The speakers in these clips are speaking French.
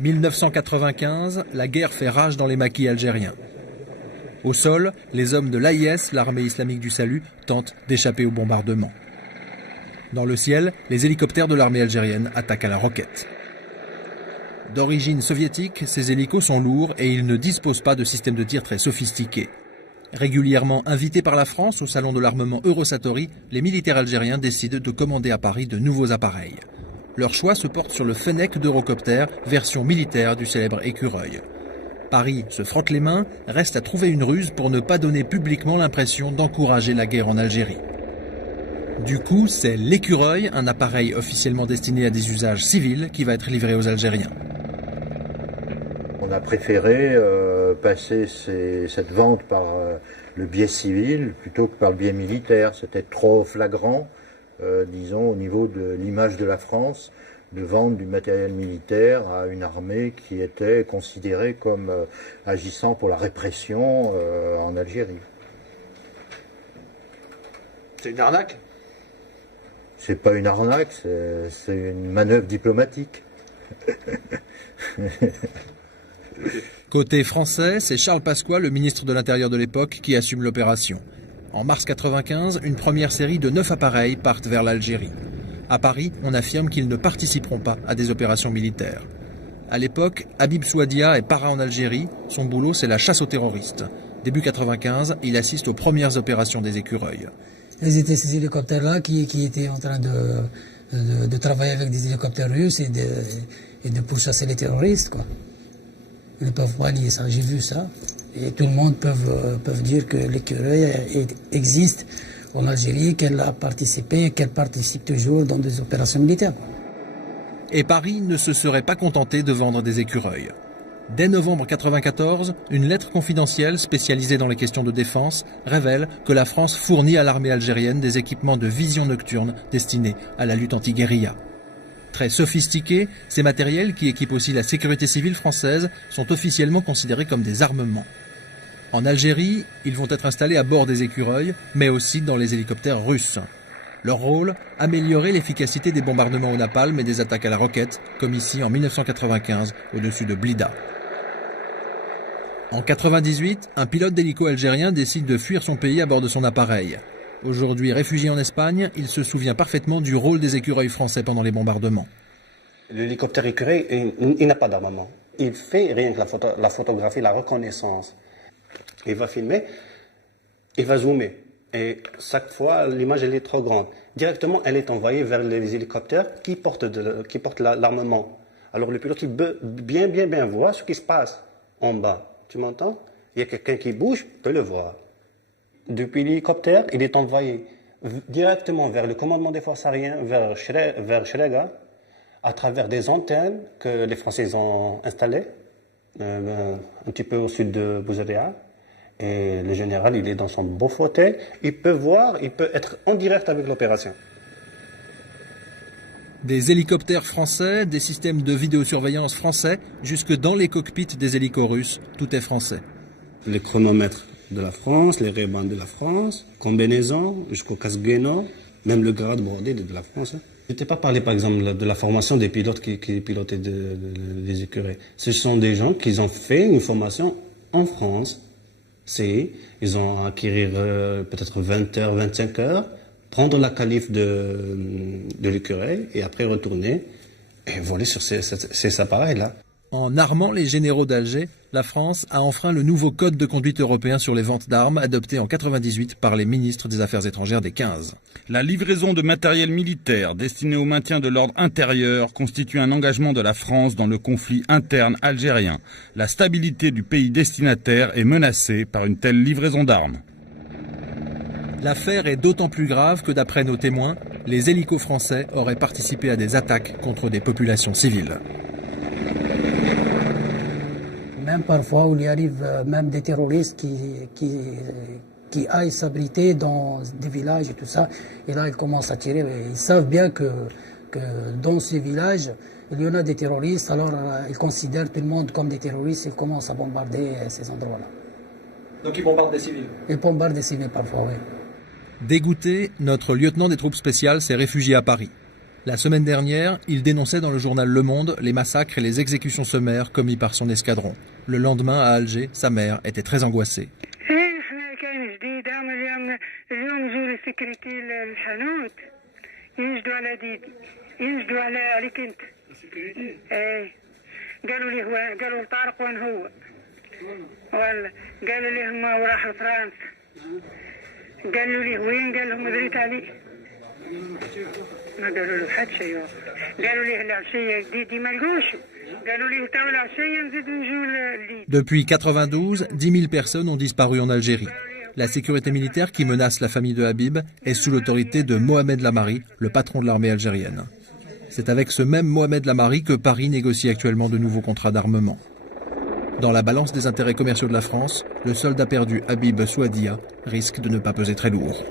1995, la guerre fait rage dans les maquis algériens. Au sol, les hommes de l'AIS, l'armée islamique du salut, tentent d'échapper au bombardement. Dans le ciel, les hélicoptères de l'armée algérienne attaquent à la roquette. D'origine soviétique, ces hélicos sont lourds et ils ne disposent pas de systèmes de tir très sophistiqués. Régulièrement invités par la France au salon de l'armement Eurosatory, les militaires algériens décident de commander à Paris de nouveaux appareils. Leur choix se porte sur le Fennec d'Eurocopter, version militaire du célèbre Écureuil. Paris se frotte les mains, reste à trouver une ruse pour ne pas donner publiquement l'impression d'encourager la guerre en Algérie. Du coup, c'est l'Écureuil, un appareil officiellement destiné à des usages civils, qui va être livré aux Algériens. On a préféré passer cette vente par le biais civil plutôt que par le biais militaire. C'était trop flagrant, disons, au niveau de l'image de la France, de vendre du matériel militaire à une armée qui était considérée comme agissant pour la répression en Algérie. C'est une arnaque? C'est pas une arnaque, c'est une manœuvre diplomatique. Côté français, c'est Charles Pasqua, le ministre de l'Intérieur de l'époque, qui assume l'opération. En mars 1995, une première série de 9 appareils partent vers l'Algérie. À Paris, on affirme qu'ils ne participeront pas à des opérations militaires. À l'époque, Habib Souadia est para en Algérie. Son boulot, c'est la chasse aux terroristes. Début 1995, il assiste aux premières opérations des Écureuils. C'était ces hélicoptères-là qui étaient en train de travailler avec des hélicoptères russes et de pourchasser les terroristes, quoi. Ils ne peuvent pas nier ça, j'ai vu ça. Et tout le monde peut dire que l'Écureuil existe en Algérie, qu'elle a participé, qu'elle participe toujours dans des opérations militaires. Et Paris ne se serait pas contenté de vendre des écureuils. Dès novembre 1994, une lettre confidentielle spécialisée dans les questions de défense révèle que la France fournit à l'armée algérienne des équipements de vision nocturne destinés à la lutte anti-guérilla. Très sophistiqués, ces matériels, qui équipent aussi la sécurité civile française, sont officiellement considérés comme des armements. En Algérie, ils vont être installés à bord des écureuils, mais aussi dans les hélicoptères russes. Leur rôle, améliorer l'efficacité des bombardements au napalm et des attaques à la roquette, comme ici en 1995 au-dessus de Blida. En 1998, un pilote d'hélico algérien décide de fuir son pays à bord de son appareil. Aujourd'hui réfugié en Espagne, il se souvient parfaitement du rôle des écureuils français pendant les bombardements. L'hélicoptère écureuil, il n'a pas d'armement. Il fait rien que la photographie, la reconnaissance. Il va filmer, il va zoomer. Et chaque fois, l'image elle est trop grande. Directement, elle est envoyée vers les hélicoptères qui portent l'armement. Alors le pilote, il peut bien voir ce qui se passe en bas. Tu m'entends? Il y a quelqu'un qui bouge, il peut le voir. Depuis l'hélicoptère, il est envoyé directement vers le commandement des forces aériennes, vers Shrega, à travers des antennes que les Français ont installées, un petit peu au sud de Bouzaria. Et le général, il est dans son beau fauteuil, il peut voir, il peut être en direct avec l'opération. Des hélicoptères français, des systèmes de vidéosurveillance français, jusque dans les cockpits des hélicos russes, tout est français. Les chronomètres de la France, les Ray-Ban de la France, combinaison jusqu'au casque Guéno, même le grade bordé de la France. Je ne t'ai pas parlé, par exemple, de la formation des pilotes qui pilotaient les écureuils. Ce sont des gens qui ont fait une formation en France. Ils ont acquérir peut-être 20 heures, 25 heures, prendre la qualif de l'écureuil et après retourner et voler sur ces appareils-là. En armant les généraux d'Alger, la France a enfreint le nouveau code de conduite européen sur les ventes d'armes adopté en 1998 par les ministres des Affaires étrangères des 15. La livraison de matériel militaire destiné au maintien de l'ordre intérieur constitue un engagement de la France dans le conflit interne algérien. La stabilité du pays destinataire est menacée par une telle livraison d'armes. L'affaire est d'autant plus grave que, d'après nos témoins, les hélicos français auraient participé à des attaques contre des populations civiles. Même parfois, où il y arrive même des terroristes qui aillent s'abriter dans des villages et tout ça. Et là, ils commencent à tirer. Ils savent bien que dans ces villages, il y en a des terroristes. Alors, ils considèrent tout le monde comme des terroristes. Ils commencent à bombarder ces endroits-là. Donc ils bombardent des civils? Ils bombardent des civils parfois, oui. Dégoûté, notre lieutenant des troupes spéciales s'est réfugié à Paris. La semaine dernière, il dénonçait dans le journal Le Monde les massacres et les exécutions sommaires commis par son escadron. Le lendemain, à Alger, sa mère était très angoissée. Depuis 92, 10 000 personnes ont disparu en Algérie. La sécurité militaire qui menace la famille de Habib est sous l'autorité de Mohamed Lamari, le patron de l'armée algérienne. C'est avec ce même Mohamed Lamari que Paris négocie actuellement de nouveaux contrats d'armement. Dans la balance des intérêts commerciaux de la France, le soldat perdu Habib Souadia risque de ne pas peser très lourd.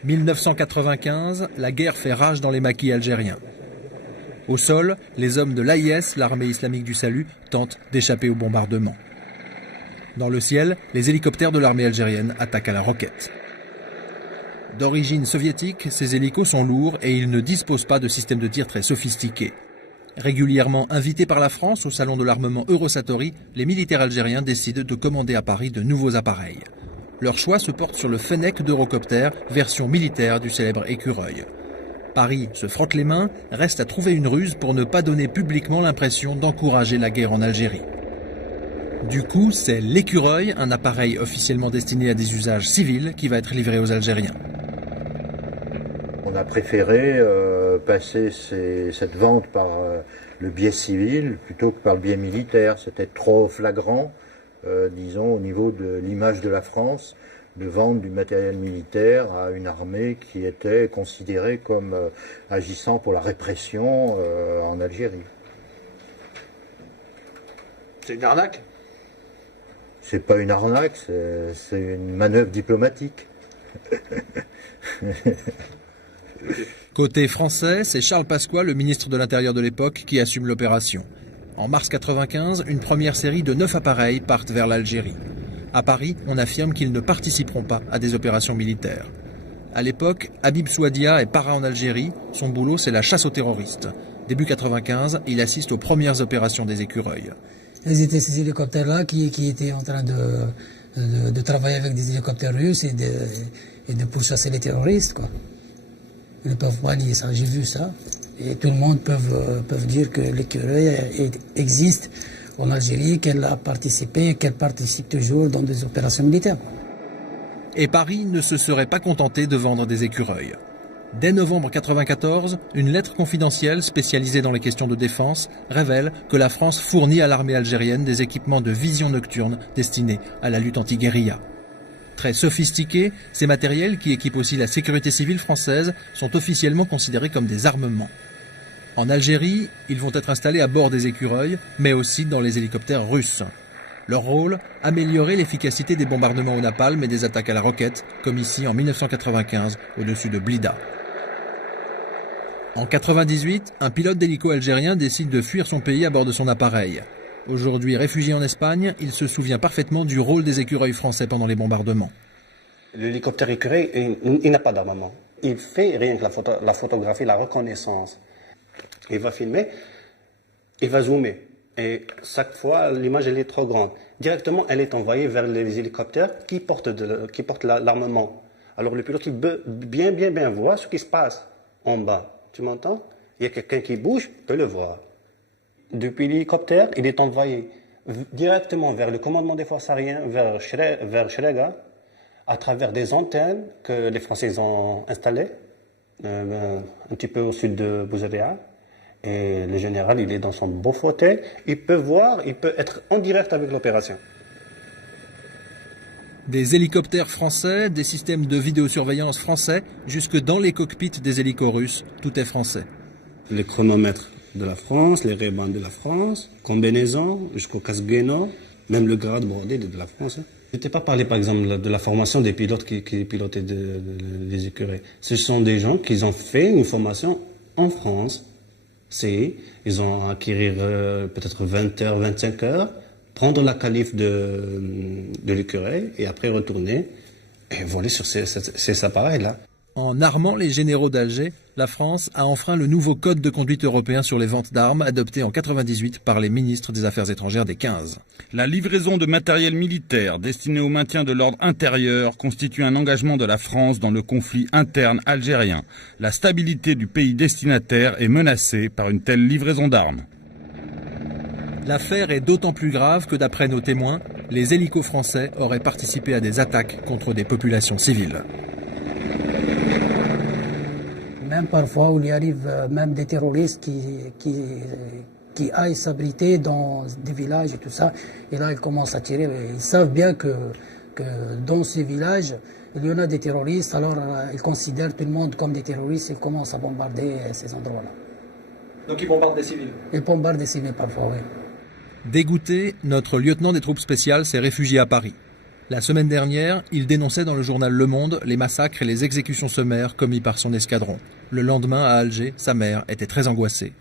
« 1995, la guerre fait rage dans les maquis algériens. Au sol, les hommes de l'AIS, l'armée islamique du salut, tentent d'échapper au bombardement. Dans le ciel, les hélicoptères de l'armée algérienne attaquent à la roquette. D'origine soviétique, ces hélicos sont lourds et ils ne disposent pas de systèmes de tir très sophistiqués. Régulièrement invités par la France au salon de l'armement Eurosatory, les militaires algériens décident de commander à Paris de nouveaux appareils. Leur choix se porte sur le Fennec d'Eurocopter, version militaire du célèbre Écureuil. Paris se frotte les mains, reste à trouver une ruse pour ne pas donner publiquement l'impression d'encourager la guerre en Algérie. Du coup, c'est l'Écureuil, un appareil officiellement destiné à des usages civils, qui va être livré aux Algériens. On a préféré passer cette vente par le biais civil plutôt que par le biais militaire. C'était trop flagrant. Disons, au niveau de l'image de la France, de vendre du matériel militaire à une armée qui était considérée comme agissant pour la répression en Algérie. C'est une arnaque? C'est pas une arnaque, c'est une manœuvre diplomatique. Côté français, c'est Charles Pasqua, le ministre de l'Intérieur de l'époque, qui assume l'opération. En mars 1995, une première série de 9 appareils partent vers l'Algérie. À Paris, on affirme qu'ils ne participeront pas à des opérations militaires. À l'époque, Habib Souadia est para en Algérie. Son boulot, c'est la chasse aux terroristes. Début 1995, il assiste aux premières opérations des Écureuils. Ils étaient ces hélicoptères-là qui étaient en train de travailler avec des hélicoptères russes et de pourchasser les terroristes, quoi. Ils ne peuvent pas nier ça, j'ai vu ça. Et tout le monde peut dire que l'Écureuil existe en Algérie, qu'elle a participé, qu'elle participe toujours dans des opérations militaires. Et Paris ne se serait pas contenté de vendre des écureuils. Dès novembre 1994, une lettre confidentielle spécialisée dans les questions de défense révèle que la France fournit à l'armée algérienne des équipements de vision nocturne destinés à la lutte anti-guérilla. Très sophistiqués, ces matériels, qui équipent aussi la sécurité civile française, sont officiellement considérés comme des armements. En Algérie, ils vont être installés à bord des écureuils, mais aussi dans les hélicoptères russes. Leur rôle, améliorer l'efficacité des bombardements au napalm et des attaques à la roquette, comme ici en 1995 au-dessus de Blida. En 1998, un pilote d'hélico algérien décide de fuir son pays à bord de son appareil. Aujourd'hui réfugié en Espagne, il se souvient parfaitement du rôle des écureuils français pendant les bombardements. L'hélicoptère Écureuil, il n'a pas d'armement. Il fait rien que la photographie, la reconnaissance. Il va filmer, il va zoomer. Et chaque fois, l'image elle est trop grande. Directement, elle est envoyée vers les hélicoptères qui portent l'armement. Alors le pilote, il peut bien voir ce qui se passe en bas. Tu m'entends? Il y a quelqu'un qui bouge, il peut le voir. Depuis l'hélicoptère, il est envoyé directement vers le commandement des forces aériennes, vers Shrega, à travers des antennes que les Français ont installées, un petit peu au sud de Bouzaria. Et le général, il est dans son beau fauteuil, il peut voir, il peut être en direct avec l'opération. Des hélicoptères français, des systèmes de vidéosurveillance français, jusque dans les cockpits des hélicos russes, tout est français. Les chronomètres de la France, les Ray-Ban de la France, combinaison jusqu'au casque-guéno, même le grade bordé de la France. Je n'étais pas parlé par exemple de la formation des pilotes qui pilotaient les écuries. Ce sont des gens qui ont fait une formation en France. Ils ont acquis peut-être 20 heures, 25 heures, prendre la qualif de l'écurie et après retourner et voler sur ces appareils-là. En armant les généraux d'Alger, la France a enfreint le nouveau code de conduite européen sur les ventes d'armes adopté en 1998 par les ministres des Affaires étrangères des 15. La livraison de matériel militaire destiné au maintien de l'ordre intérieur constitue un engagement de la France dans le conflit interne algérien. La stabilité du pays destinataire est menacée par une telle livraison d'armes. L'affaire est d'autant plus grave que d'après nos témoins, les hélicos français auraient participé à des attaques contre des populations civiles. Même parfois, où il y arrive même des terroristes qui aillent s'abriter dans des villages et tout ça. Et là, ils commencent à tirer. Ils savent bien que dans ces villages, il y en a des terroristes. Alors, ils considèrent tout le monde comme des terroristes et commencent à bombarder ces endroits-là. Donc ils bombardent des civils. Ils bombardent des civils parfois, oui. Dégoûté, notre lieutenant des troupes spéciales s'est réfugié à Paris. La semaine dernière, il dénonçait dans le journal Le Monde les massacres et les exécutions sommaires commis par son escadron. Le lendemain, à Alger, sa mère était très angoissée.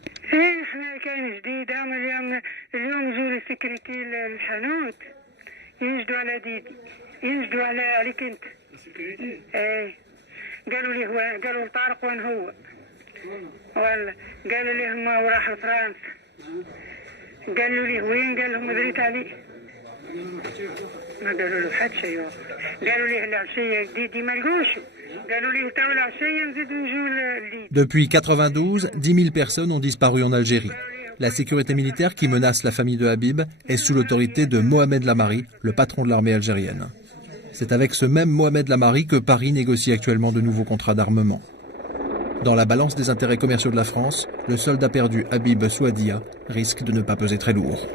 ما قالوا له حد شيء قالوا ليه العشيه جديد ما لقوش قالوا ليه تاو العشيه نزيدوا نجوا الليل. Depuis 1992, 10 000 personnes ont disparu en Algérie. La sécurité militaire qui menace la famille de Habib est sous l'autorité de Mohamed Lamari, le patron de l'armée algérienne. C'est avec ce même Mohamed Lamari que Paris négocie actuellement de nouveaux contrats d'armement. Dans la balance des intérêts commerciaux de la France, le soldat perdu Habib Souadia risque de ne pas peser très lourd.